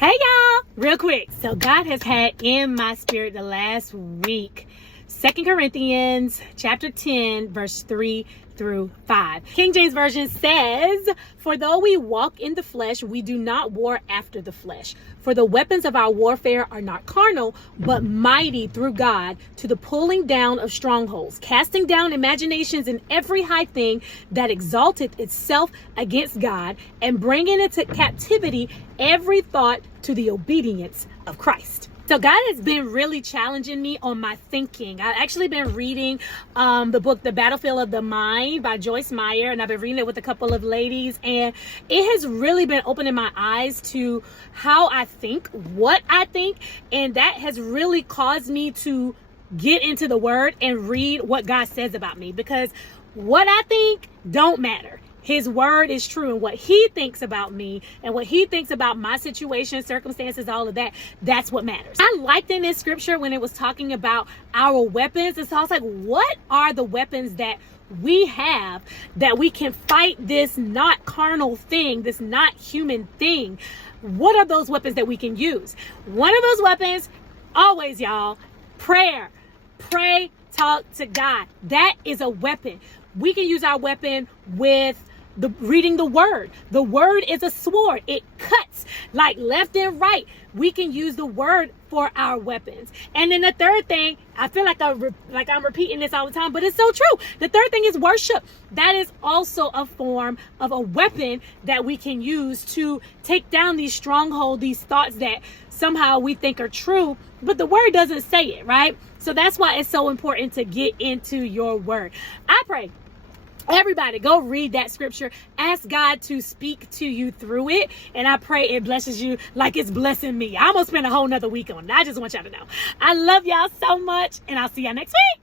Hey y'all, real quick. So God has had in my spirit the last week, 2 Corinthians chapter 10, verse 3 through 5. King James Version says, "For though we walk in the flesh, we do not war after the flesh. For the weapons of our warfare are not carnal, but mighty through God to the pulling down of strongholds, casting down imaginations and every high thing that exalteth itself against God, and bringing into captivity every thought to the obedience of Christ." So God has been really challenging me on my thinking. I've actually been reading the book, The Battlefield of the Mind by Joyce Meyer, and I've been reading it with a couple of ladies, and it has really been opening my eyes to how I think, what I think, and that has really caused me to get into the word and read what God says about me, because what I think don't matter. His word is true, and what he thinks about me and what he thinks about my situation, circumstances, all of that, that's what matters. I liked in this scripture when it was talking about our weapons. And so I was like, what are the weapons that we have that we can fight this not carnal thing, this not human thing? What are those weapons that we can use? One of those weapons, always, y'all, prayer. Pray, talk to God. That is a weapon. We can use our weapon with reading the word. The word is a sword. It cuts like left and right. We can use the word for our weapons. And then the third thing, I feel like I'm repeating this all the time, but it's so true. The third thing is worship. That is also a form of a weapon that we can use to take down these strongholds, these thoughts that somehow we think are true, but the word doesn't say it, right? So that's why it's so important to get into your word. I pray everybody go read that scripture. Ask God to speak to you through it. And I pray it blesses you like it's blessing me. I almost spent a whole nother week on it. I just want y'all to know. I love y'all so much, and I'll see y'all next week.